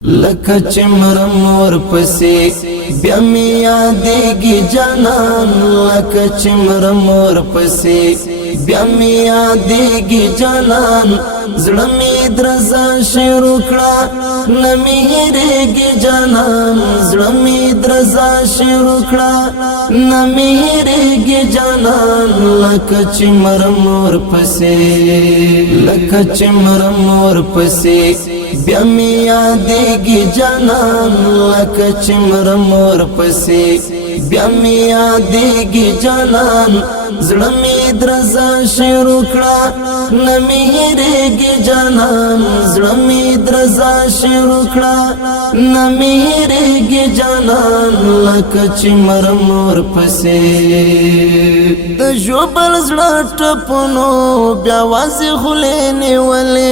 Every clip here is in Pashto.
लका चिमरम और पसे ब्या में यादेगी जानान। लका चिमरम और पसे ब्या में यादेगी जानान। ज़ड़ा में द्रज़ा शुरू कड़ा न मेरेगी जानान। ज़ड़ा में द्रज़ा शुरू कड़ा न मेरेगी जानान। लका चिमरम और पसे लका चिमरम और पसे ब्या में यादेगी जानान। लका चिमरम और पसे ब्या में यादेगी जानान। ज़ड़ा में द्रज़ा शुरू कड़ा न मेरेगी जानान। ज़ड़ा में द्रज़ा शुरू कड़ा न मेरेगी जानान। लका चिमरम और पसे द जोबल ज़ड़ा टपनो ब्या वाज़े खुलेने वाले।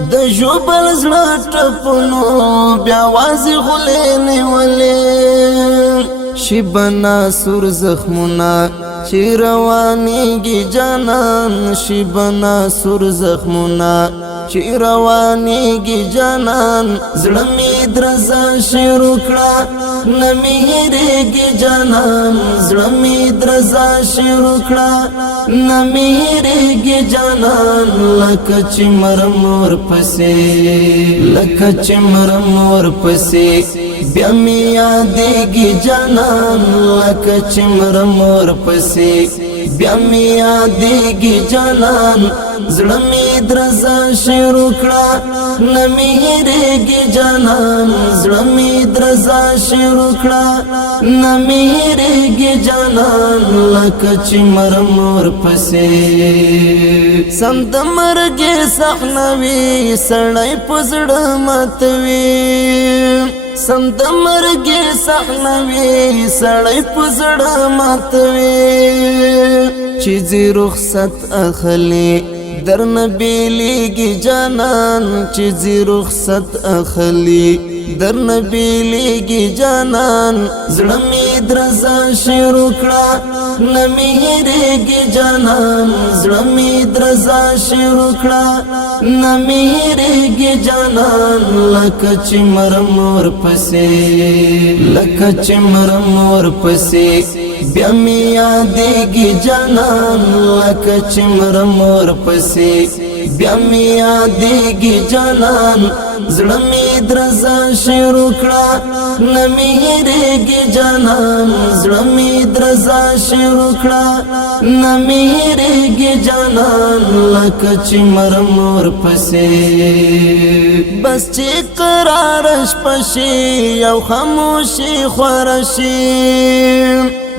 द जोबल ज़ड़ा टपनो ब्या वाज़े खुलेने वाले। शिबना सुर ज़ख्मुना ची रवानीगी जानान। शिबना सुर ज़ख्मुना ची रवानीगी जानान। ज़ड़ा में द्रज़ा शुरू कड़ा न मेरेगी जानान। ज़ड़ा में द्रज़ा शुरू कड़ा न मेरेगी जानान। लका चिमरम और पसे लका चिमरम और पसे ब्या में यादेगी जानान। लका चिमरम और पसे ब्या में यादेगी जानान। ज़ड़ा में द्रज़ा शुरू कड़ा न मेरेगी जानान। ज़ड़ा में द्रज़ा शुरू कड़ा न मेरेगी जानान। लका चिमरम और पसे समद मर्गे सखनवी सड़ाई पुजड़ मतवी। समद मर्गे सखनवी सड़ाई पुजड़ मतवी। चीज़ी रुखसत अखली दर नबीलीगी जानान। चीज़ी रुखसत अखली दर नबीलीगी जानान। ज़ड़ा में द्रज़ा शुरू कड़ा न मेरेगी जानान। ज़ड़ा में द्रज़ा शुरू कड़ा न मेरेगी जानान। लका चिमरम और पसे लका चिमरम और पसे ब्या में यादेगी जानान। लका चिमरम और पसे ब्या में यादेगी जानान। ज़ड़ा में द्रज़ा शुरू कड़ा न मेरेगी जानान। ज़ड़ा में द्रज़ा शुरू कड़ा न मेरेगी जानान। लका चिमरम और पसे बस ची करारश पशी यौ खामोशी ख्वारशी।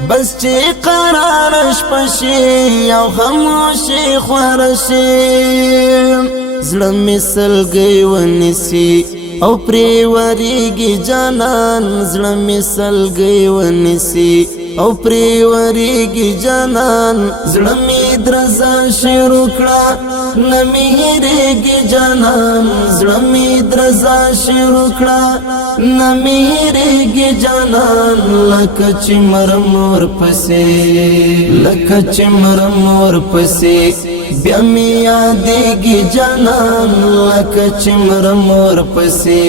बस ची करारश पशी यौ खामोशी ख्वारशी। ज़ड़ा में सल गई वनिसी औ प्रेवरीगी जानान। ज़ड़ा में सल गई वनिसी औ प्रेवरीगी जानान। ज़ड़ा में द्रज़ा शुरू कड़ा न मेरेगी जानान। ज़ड़ा में द्रज़ा शुरू कड़ा न मेरेगी जानान। लका चिमरम और पसे लका चिमरम और पसे ब्या में यादेगी जानान। लका चिमरम और पसे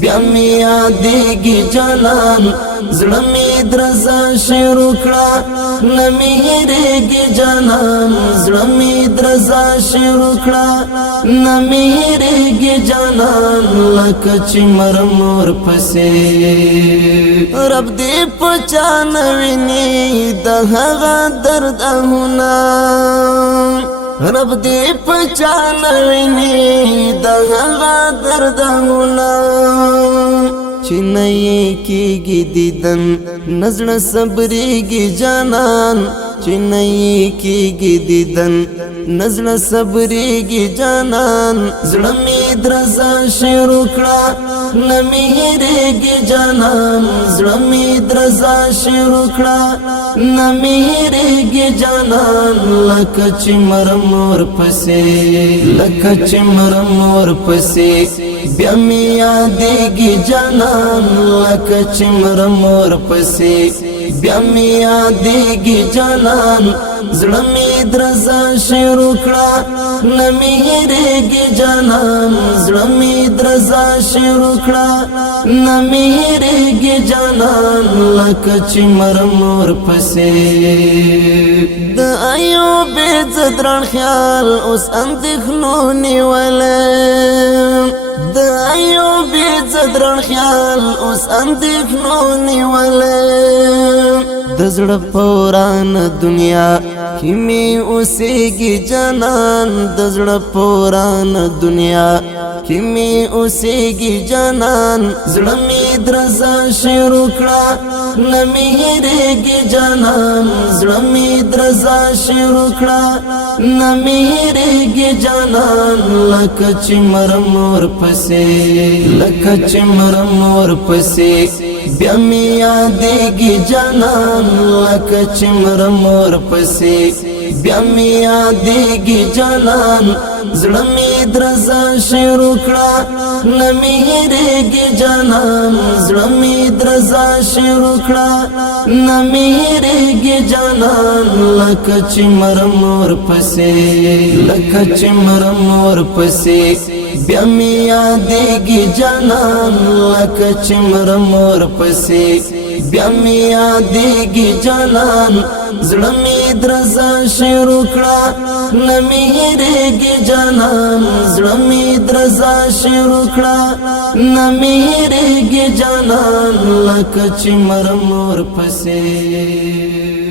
ब्या में यादेगी जानान। ज़ड़ा में द्रज़ा शुरू कड़ा न मेरेगी जानान। ज़ड़ा में द्रज़ा शुरू कड़ा न मेरेगी जानान। लका चिमरम और पसे रब दे पहचानविनी दहगा दर्द हुना। रब दे पहचानविनी दहगा दर्द हुना। चिन्नई की दीदन नज़ड़ सबरीगी जानान। चिन्नई की दीदन नज़ड़ सबरीगी जानान। ज़ड़ा में द्रज़ा शुरू कड़ा न मेरेगी जानान। ज़ड़ा में द्रज़ा शुरू कड़ा न मेरेगी जानान। लका चिमरम और पसे लका चिमरम और पसे ब्या में यादेगी जानान। लका चिमरम और पसे بیا می یادېږي جانان زړه می درزا شروع کړه نه می هېرېږي جانان زړه می درزا شروع کړه نه می هېرېږي جانان لکه چې مرم ورپسې د ایوب زدران خیال اوس اندېښنو نیولم د ایوب زدران خیال اوس اندېښنو نیولم د زړه په ورانه دنیا کې مې اوسېږي جانان د زړه په ورانه دنیا کې مې اوسېږي جانان زړه مې درزا شروع کړه نه مې هېرېږي جانان زړه مې درزا شروع کړه نه مې هېرېږي جانان لکه چې مرم ورپسې لکه چې مرم ورپسې بیا می یادېږي جانان لکه چې مرم ورپسې بیا می یادېږي جانان زړه می درزا شروع کړه نه می هېرېږي جانان زړه می درزا شروع کړه نه می هېرېږي جانان لکه چې مرم ورپسې لکه چې مرم ورپسې بیا می یادېږي جانان لکه چې مرم ورپسې بیا می یادېږي جانان زړه می درزا شروع کړه نه می هېرېږي جانان زړه می درزا شروع کړه نه می هېرېږي جانان لکه چې مرم ورپسې